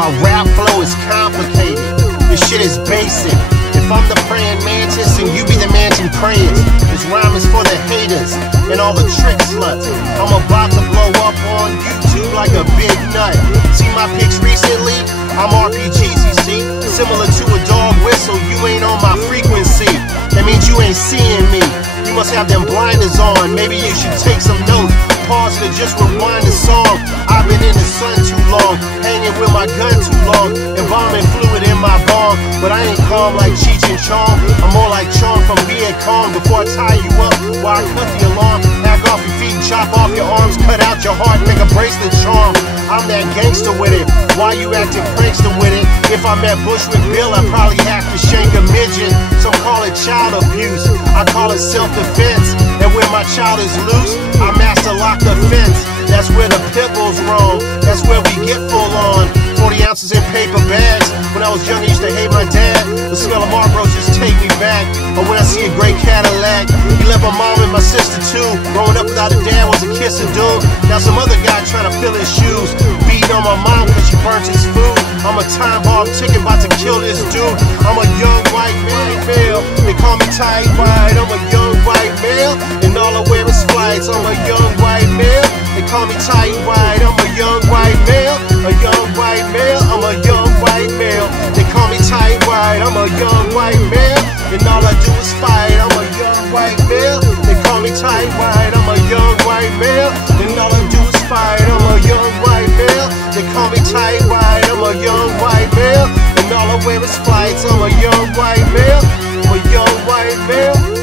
My rap flow is complicated, this shit is basic. If I'm the praying mantis and you be the Manting prayus, this rhyme is for the haters and all the trick sluts. I'm about to blow up on YouTube like a big nut. See my pics recently? I'm Rpgeezy, see? Similar to a dog whistle, you ain't on my frequency. That means you ain't seeing me. You must have them blinders on. Maybe you should take some notes. Pause to just rewind the song. I've been in the sun too long, hanging with my gun too long, embalming fluid in my bong. But I ain't calm like Cheech and Chong. I'm more like Chong from Vietcong. Before I tie you up, while I cut the alarm, hack off your feet and chop off your arms, cut out your heart, make a bracelet charm. I'm that gangster with it. Why you acting prankster with it? If I met Bushwick Bill, I'd probably have to shank a midget. Some call it child abuse, I call it self-defense. And when my child is loose, I master lock the fence. That's where the pickles roam, that's where we get full on. 40 ounces in paper bags. When I was young, I used to hate my dad. The smell of Marlboros just take me back. Or when I see a gray Cadillac. He left my mom and my sister too. Growing up without a dad was a kiss of doom. Now some other guy trying to fill his shoes, beating on my mom cause she burnt his food. I'm a time bomb chicken about to kill this dude. I'm a young white male. They call me tight white. I'm a young white male, and all I wear is flights. I'm a young white male. They call me tight white. I'm a young white male. A young white male. I'm a young white male. They call me tight white. I'm a young white male, and all I do is fight. I'm a young white male. They call me tight white. I'm a young white male, and all I do is fight. I'm a young white male. They call me tight white. I'm a young white male, and all I wear is flights. I'm a young white male. I'm a young white male.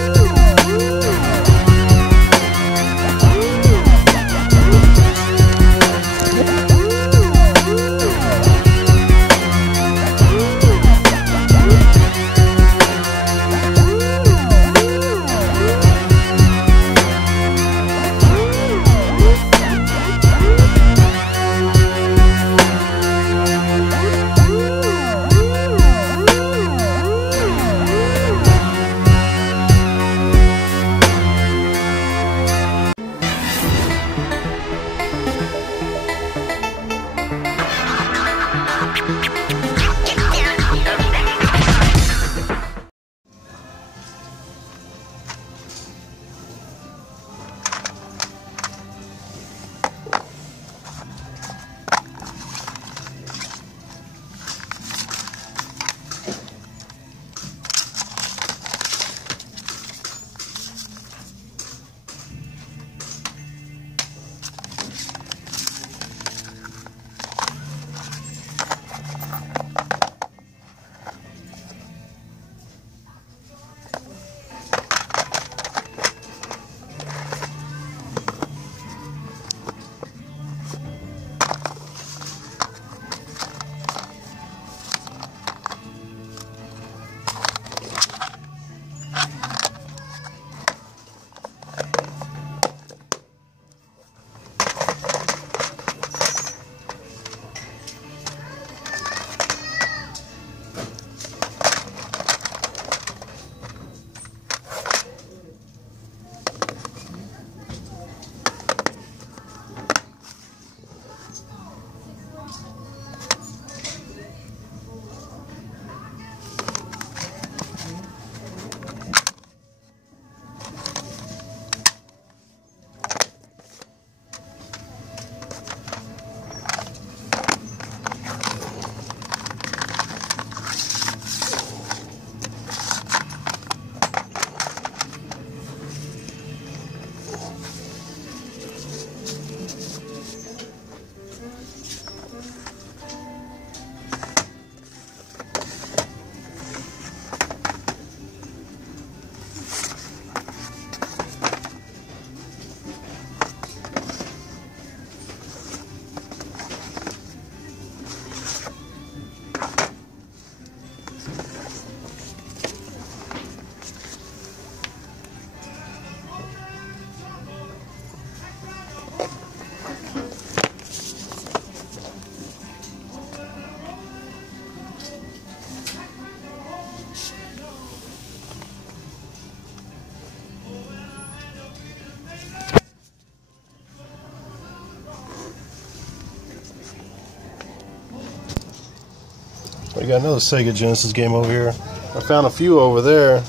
We got another Sega Genesis game over here. I found a few over there.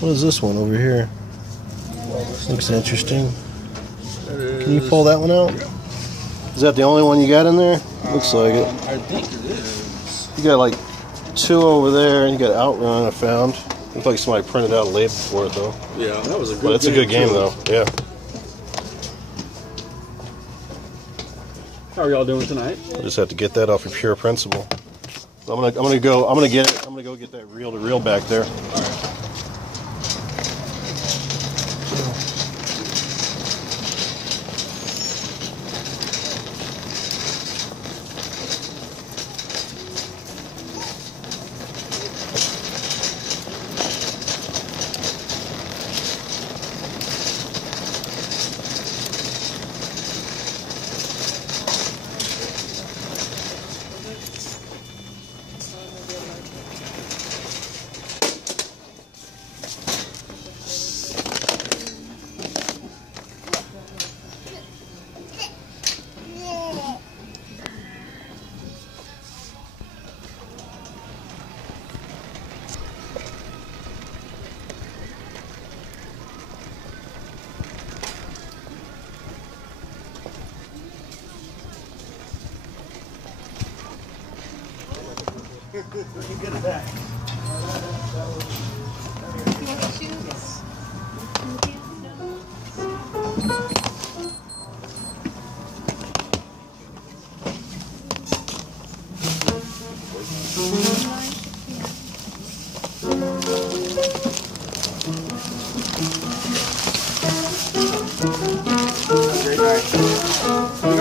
What is this one over here? Looks interesting. Can you pull that one out? Is that the only one you got in there? Looks like it. I think it is. You got like 2 over there, and you got Outrun I found. Looks like somebody printed out a label for it though. Yeah, that was a good game. But it's a good game though, yeah. How are y'all doing tonight? I just have to get that off of pure principle. So I'm gonna go get that reel to reel back there. All right. You get it back.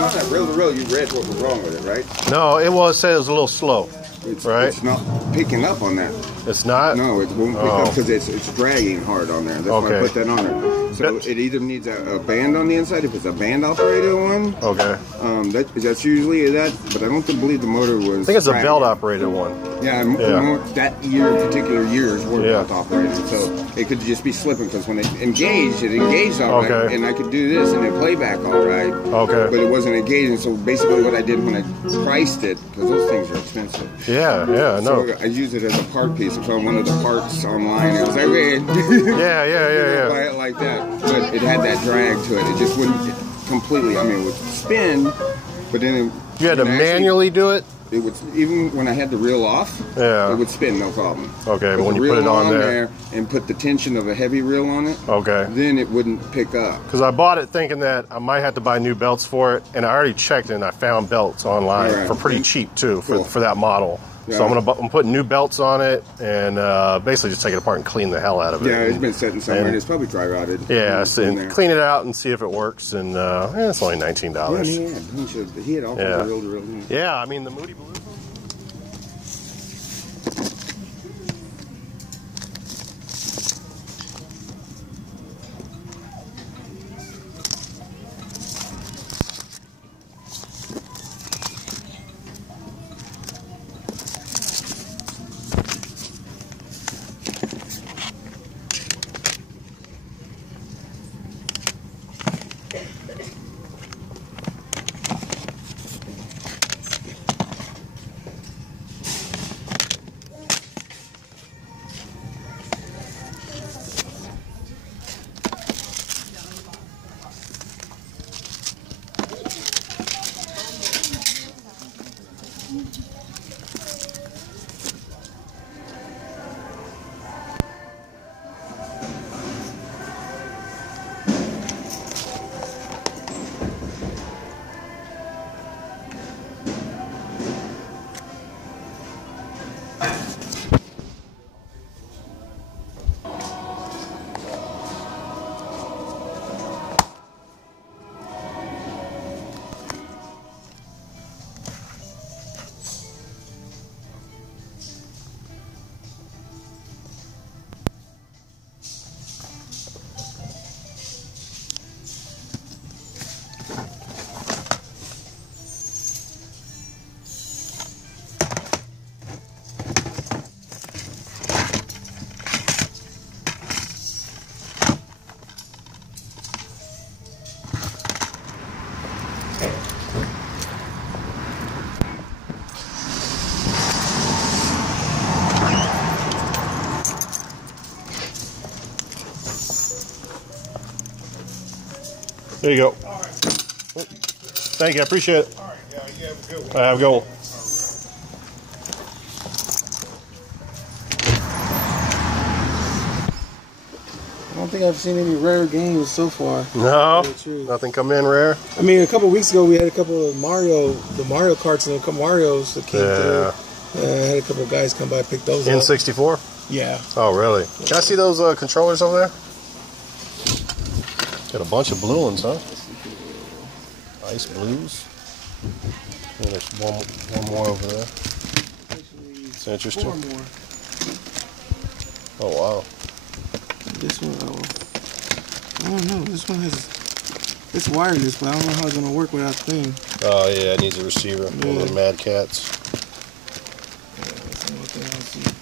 That reel to reel, you read what was wrong with it, right? No, it said it was a little slow. Right? It's not picking up on that. It's not? No, it won't pick up because it's dragging hard on there. That's why I put that on there. So it either needs a band on the inside. If it's a band operated one, that's usually that. But I don't believe the motor was. I think it's a belt operated one. Yeah, that particular year's were belt operated, so it could just be slipping because when it engaged all right, and I could do this and it play back all right. Okay. But it wasn't engaging. So basically, what I did when I priced it, because those things are expensive. Yeah, I know. So I used it as a part piece. I found one of the parts online. It was like, hey, buy it like that. But it had that drag to it. It just wouldn't completely. I mean, it would spin, but then you had to manually do it. It would, even when I had the reel off, it would spin no problem. Okay, but when you put it on there and put the tension of a heavy reel on it, then it wouldn't pick up. Because I bought it thinking that I might have to buy new belts for it, and I already checked and I found belts online for pretty cheap too for that model. So I'm putting new belts on it and basically just take it apart and clean the hell out of it. Yeah, it's been sitting somewhere. It's probably dry rotted. Yeah, and clean it out and see if it works. And it's only $19. Yeah, he had all the reel to reel. Yeah, I mean the Moody Blue. There you go. Thank you. I appreciate it. All right. Yeah, you have a good one. Have a good one. I don't think I've seen any rare games so far. No, nothing come in rare. I mean, a couple weeks ago we had a couple of the Mario carts and a couple Marios that came through. I had a couple of guys come by and pick those up. N64? Yeah. Oh, really? Can I see those controllers over there? Got a bunch of blue ones, huh? Ice blues. And there's one more over there. It's interesting. 4 more. Oh, wow. This one, I don't know. This one has, it's wireless, but I don't know how it's going to work without the thing. Oh, yeah, it needs a receiver. Yeah. One of the Mad Cats. Yeah, that's the only thing I see.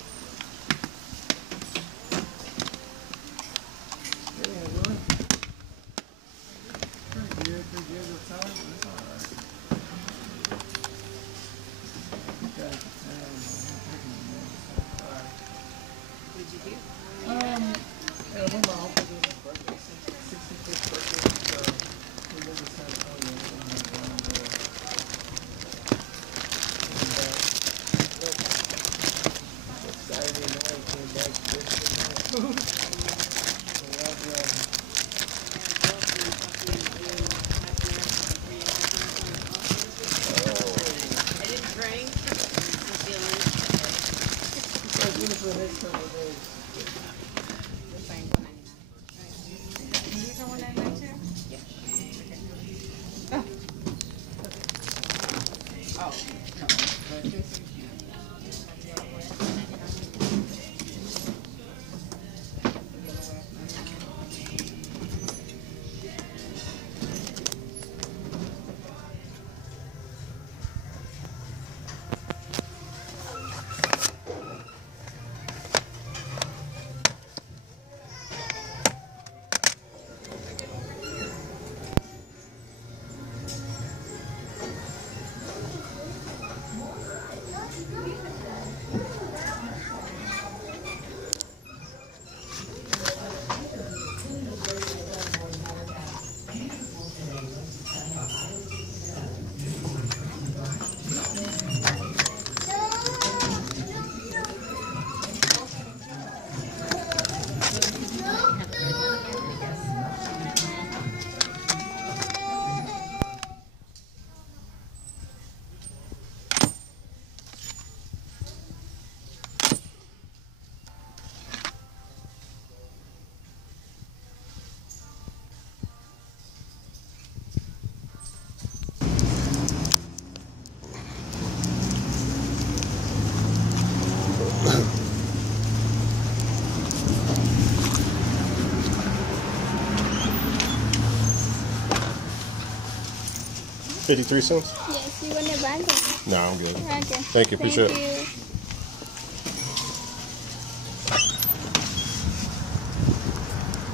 $0.53? Yes, you want to buy them? No, I'm good. Okay. Thank you, appreciate it.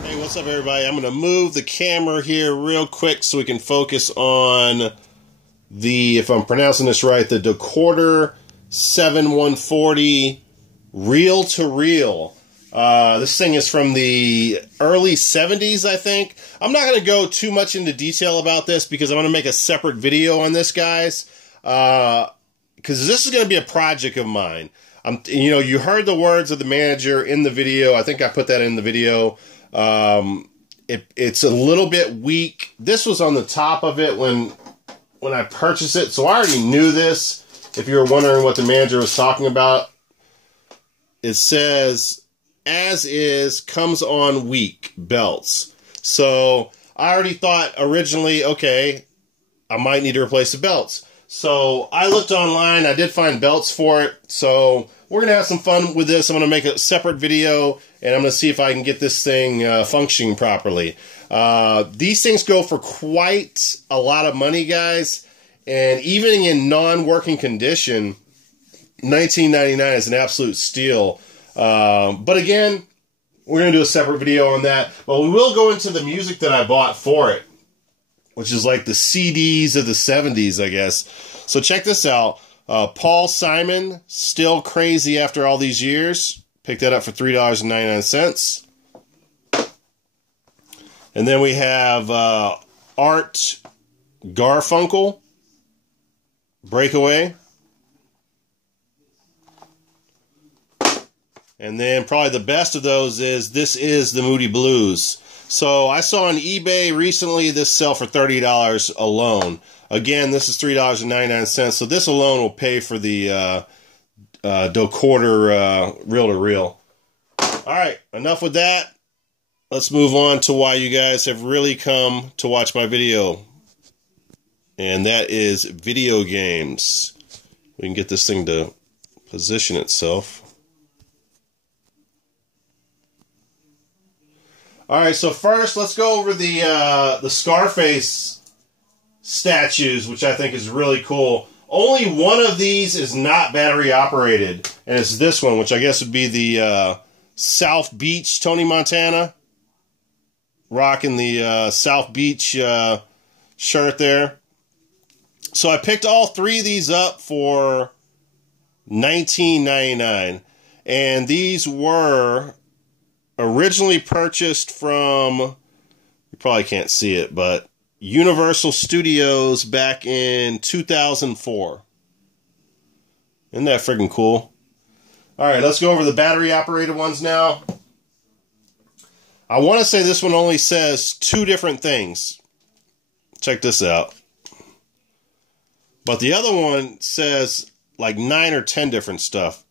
Hey, what's up, everybody? I'm going to move the camera here real quick so we can focus on the, if I'm pronouncing this right, the Decorder 7140 reel to reel. This thing is from the early 70s, I think. I'm not going to go too much into detail about this because I'm going to make a separate video on this, guys. Because this is going to be a project of mine. You know, you heard the words of the manager in the video. I think I put that in the video. It's a little bit weak. This was on the top of it when I purchased it, so I already knew this. If you were wondering what the manager was talking about, it says, as is, comes on weak, belts. So I already thought originally, okay, I might need to replace the belts. So I looked online, I did find belts for it, so we're going to have some fun with this. I'm going to make a separate video, and I'm going to see if I can get this thing functioning properly. These things go for quite a lot of money, guys, and even in non-working condition, $19.99 is an absolute steal. But again, we're going to do a separate video on that. But we will go into the music that I bought for it, which is like the CDs of the 70s, I guess. So check this out. Paul Simon, Still Crazy After All These Years. Picked that up for $3.99. And then we have Art Garfunkel Breakaway. And then probably the best of those is This Is the Moody Blues. So I saw on eBay recently this sell for $30 alone. Again, this is $3.99. So this alone will pay for the quarter reel-to-reel. All right, enough with that. Let's move on to why you guys have really come to watch my video. And that is video games. We can get this thing to position itself. All right, so first let's go over the Scarface statues, which I think is really cool. Only one of these is not battery operated, and it's this one, which I guess would be the South Beach Tony Montana, rocking the South Beach shirt there. So I picked all three of these up for $19.99, and these were originally purchased from, you probably can't see it, but Universal Studios back in 2004. Isn't that freaking cool? All right, let's go over the battery operated ones now. I want to say this one only says 2 different things. Check this out. But the other one says like 9 or 10 different stuff.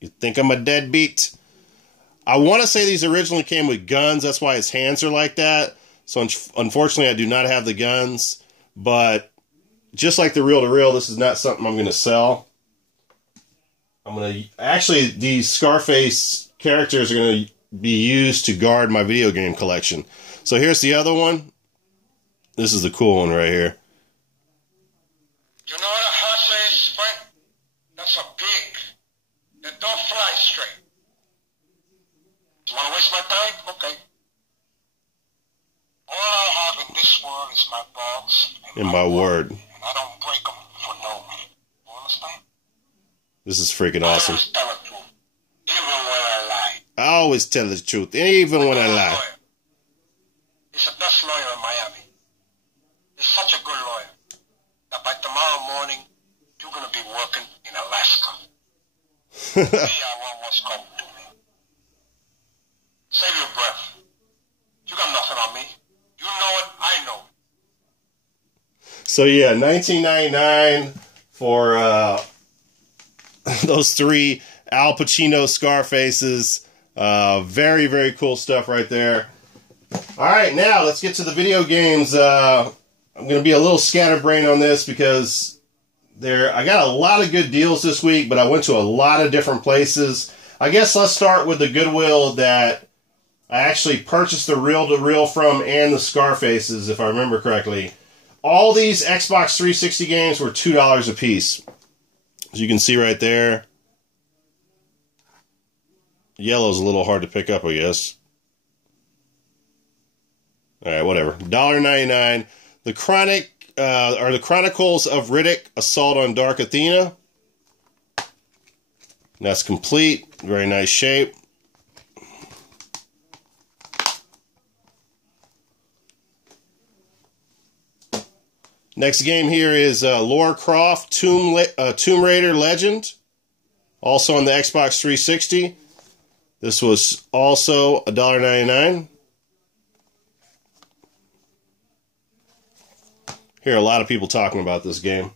You think I'm a deadbeat? I want to say these originally came with guns. That's why his hands are like that. So unfortunately, I do not have the guns. But just like the reel-to-reel, this is not something I'm going to sell. I'm going to... Actually, these Scarface characters are going to be used to guard my video game collection. So here's the other one. This is the cool one right here. You know what a hustler is, Frank? That's a pig. That don't fly straight. You want to waste my time? Okay. All I have in this world is my balls and my word. And I don't break them for no man. You understand? This is freaking awesome. I always tell the truth, even when I lie. I always tell the truth, even when I lie. He's the best lawyer in Miami. He's such a good lawyer that by tomorrow morning, you're going to be working in Alaska. Me, I want what's coming to me. Save your breath. You got nothing on me. You know it, I know. So yeah, $19.99 for those 3 Al Pacino Scarfaces. Very, very cool stuff right there. All right, now let's get to the video games. I'm going to be a little scatterbrained on this because I got a lot of good deals this week, but I went to a lot of different places. I guess let's start with the Goodwill that I actually purchased the reel-to-reel from and the Scarfaces, if I remember correctly. All these Xbox 360 games were $2 a piece. As you can see right there. Yellow's a little hard to pick up, I guess. Alright, whatever. $1.99. The the Chronicles of Riddick, Assault on Dark Athena. That's complete. Very nice shape. Next game here is Lara Croft Tomb Raider Legend. Also on the Xbox 360. This was also $1.99. Hear a lot of people talking about this game.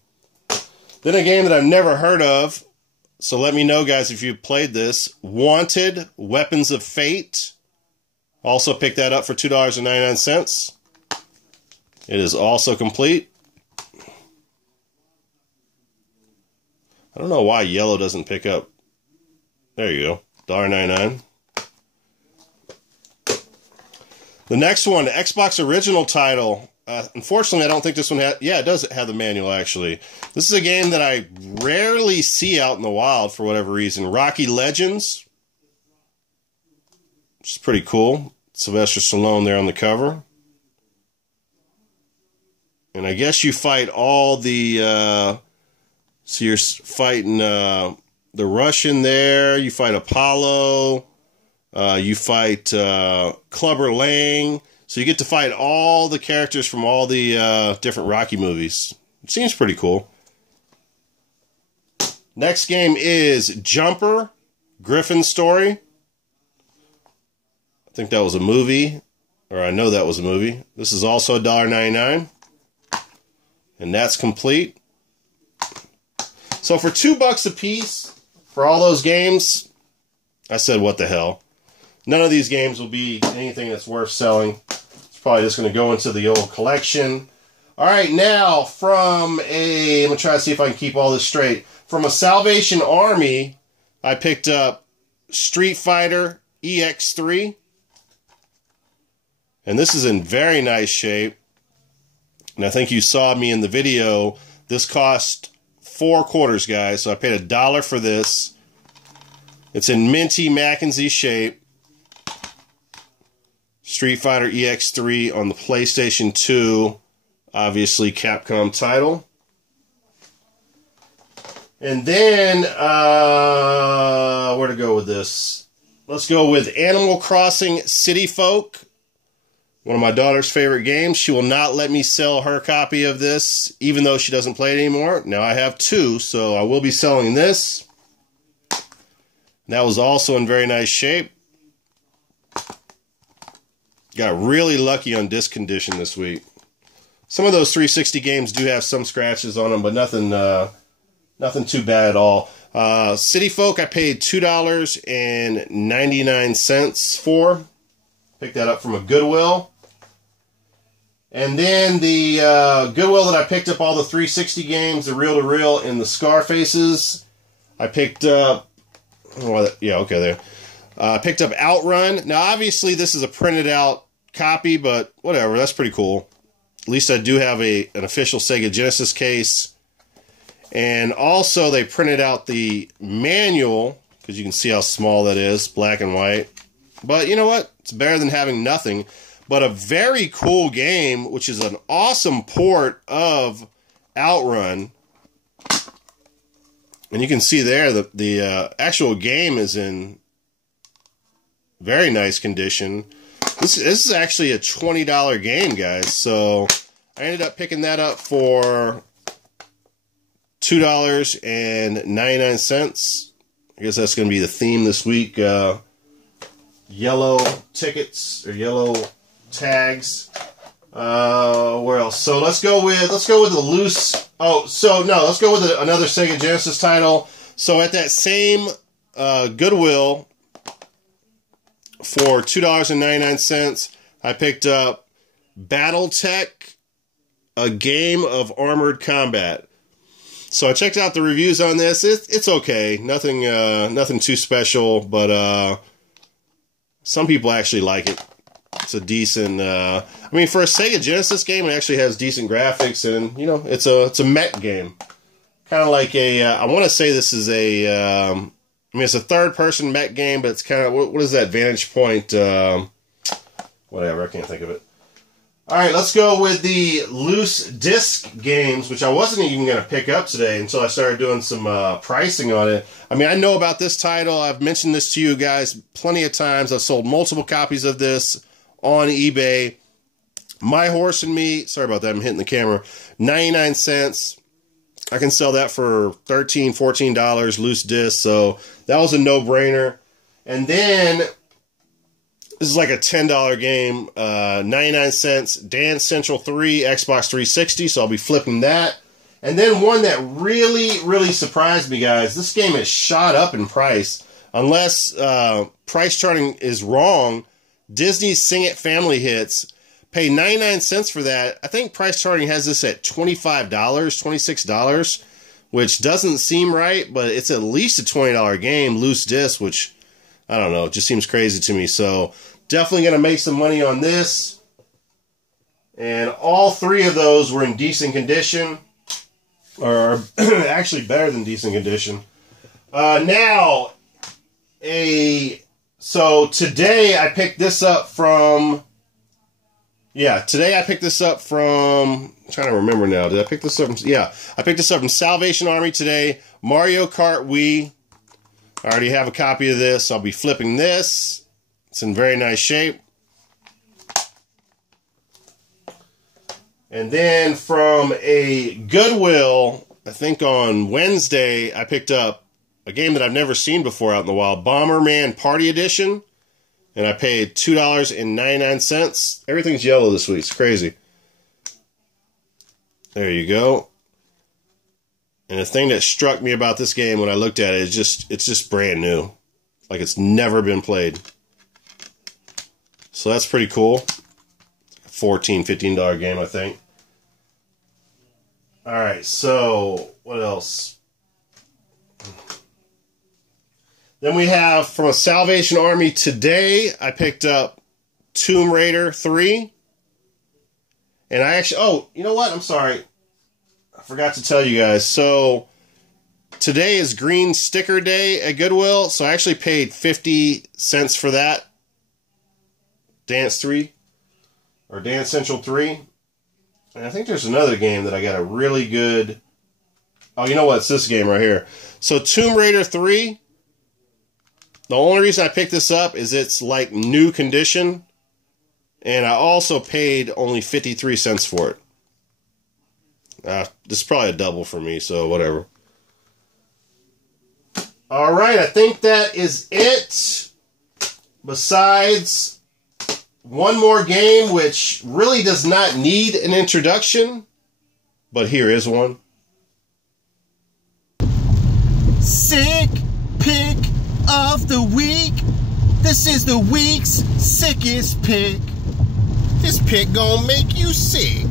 Then a game that I've never heard of. So let me know, guys, if you've played this. Wanted Weapons of Fate. Also picked that up for $2.99. It is also complete. I don't know why yellow doesn't pick up. There you go. $1.99. The next one, Xbox original title. Unfortunately, I don't think this one has... Yeah, it does have the manual, actually. This is a game that I rarely see out in the wild for whatever reason. Rocky Legends. Which is pretty cool. Sylvester Stallone there on the cover. And I guess you fight all the So you're fighting the Russian there. You fight Apollo. You fight Clubber Lang. So you get to fight all the characters from all the different Rocky movies. It seems pretty cool. Next game is Jumper, Griffin's Story. I think that was a movie, or I know that was a movie. This is also $1.99, and that's complete. So for $2 a piece for all those games, I said, what the hell? None of these games will be anything that's worth selling. It's probably just going to go into the old collection. All right, now from I'm going to try to see if I can keep all this straight. From a Salvation Army, I picked up Street Fighter EX3. And this is in very nice shape. And I think you saw me in the video. This cost $4, guys. So I paid $1 for this. It's in minty Mackenzie shape. Street Fighter EX3 on the PlayStation 2. Obviously, Capcom title. And then, where to go with this? Let's go with Animal Crossing City Folk. One of my daughter's favorite games. She will not let me sell her copy of this, even though she doesn't play it anymore. Now I have 2, so I will be selling this. That was also in very nice shape. Got really lucky on disc condition this week. Some of those 360 games do have some scratches on them, but nothing too bad at all. City Folk I paid $2.99 for. Picked that up from a Goodwill. And then the Goodwill that I picked up all the 360 games, the reel-to-reel, and the Scarfaces. I picked up... yeah, okay, there. Picked up Outrun. Now, obviously, this is a printed out copy, but whatever. That's pretty cool. At least I do have an official Sega Genesis case. And also, they printed out the manual, because you can see how small that is, black and white. But you know what? It's better than having nothing. But a very cool game, which is an awesome port of Outrun. And you can see there that the actual game is in very nice condition. This is actually a $20 game, guys. So I ended up picking that up for $2.99. I guess that's going to be the theme this week. Yellow tickets or yellow tags. Where else? So let's go with the loose. Oh, so no, let's go with another Sega Genesis title. So at that same Goodwill for $2.99, I picked up BattleTech, A Game of Armored Combat. So I checked out the reviews on this. It's okay. Nothing too special, but some people actually like it. It's a decent, I mean, for a Sega Genesis game, it actually has decent graphics, and, you know, it's a mech game. Kind of like I want to say this is I mean, it's a third-person mech game, but it's kind of, what is that, Vantage Point, whatever, I can't think of it. Alright, let's go with the loose disc games, which I wasn't even going to pick up today until I started doing some pricing on it. I mean, I know about this title. I've mentioned this to you guys plenty of times. I've sold multiple copies of this on eBay. My Horse and Me, sorry about that, I'm hitting the camera, 99 cents. I can sell that for $13, $14 loose disc, so that was a no-brainer. And then, this is like a $10 game, 99 cents, Dance Central 3, Xbox 360, so I'll be flipping that. And then one that really, really surprised me, guys. This game has shot up in price. Unless price charting is wrong, Disney's Sing It Family Hits, pay 99 cents for that. I think price charting has this at $25, $26, which doesn't seem right, but it's at least a $20 game, loose disc, which, I don't know, it just seems crazy to me. So, definitely going to make some money on this. And all 3 of those were in decent condition, or actually better than decent condition. So today I picked this up from Yeah, today I picked this up from... I'm trying to remember now. Did I pick this up from... Yeah, I picked this up from Salvation Army today. Mario Kart Wii. I already have a copy of this. I'll be flipping this. It's in very nice shape. And then from a Goodwill, I think on Wednesday, I picked up a game that I've never seen before out in the wild. Bomberman Party Edition. And I paid $2.99. Everything's yellow this week. It's crazy. There you go. And the thing that struck me about this game when I looked at it is it's just brand new. Like it's never been played. So that's pretty cool. $14, $15 game, I think. Alright, so what else? Then we have from a Salvation Army today, I picked up Tomb Raider 3. And I actually, oh, you know what? I'm sorry. I forgot to tell you guys. So today is Green Sticker Day at Goodwill. So I actually paid 50 cents for that. Dance 3. Or Dance Central 3. And I think there's another game that I got a really good... Oh, you know what? It's this game right here. So Tomb Raider 3... The only reason I picked this up is it's like new condition. And I also paid only 53 cents for it. This is probably a double for me, so whatever. Alright, I think that is it. Besides one more game, which really does not need an introduction. But here is one. Sick pick of the week. This is the week's sickest pick. This pick gonna make you sick.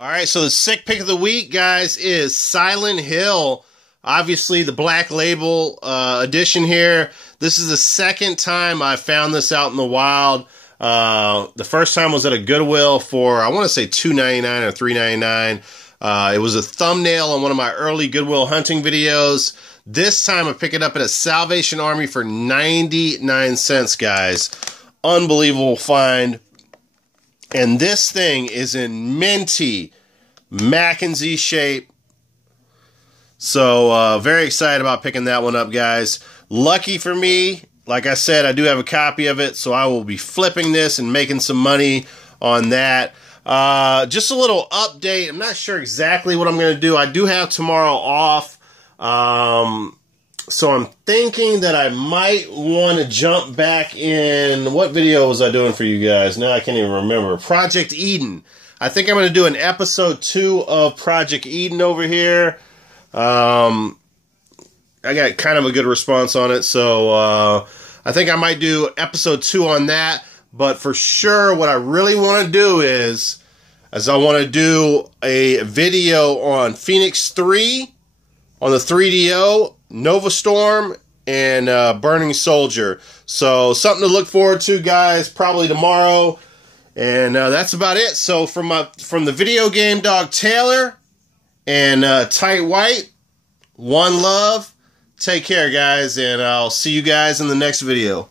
Alright, so the sick pick of the week, guys, is Silent Hill. Obviously, the Black Label edition here. This is the second time I found this out in the wild. The first time was at a Goodwill for, I want to say $2.99 or $3.99. It was a thumbnail on one of my early Goodwill hunting videos. This time I pick it up at a Salvation Army for 99 cents, guys. Unbelievable find. And this thing is in minty Mackenzie shape. So, very excited about picking that one up, guys. Lucky for me, like I said, I do have a copy of it, so I will be flipping this and making some money on that. Just a little update. I'm not sure exactly what I'm going to do. I do have tomorrow off. So I'm thinking that I might want to jump back in. What video was I doing for you guys? Now I can't even remember. Project Eden. I think I'm going to do an episode 2 of Project Eden over here. I got kind of a good response on it, so I think I might do episode 2 on that. But for sure, what I really want to do is I want to do a video on Phoenix 3, on the 3DO, Nova Storm, and Burning Soldier. So something to look forward to, guys, probably tomorrow. And that's about it. So from the video game dog Taylor and Tight White, one love. Take care, guys, and I'll see you guys in the next video.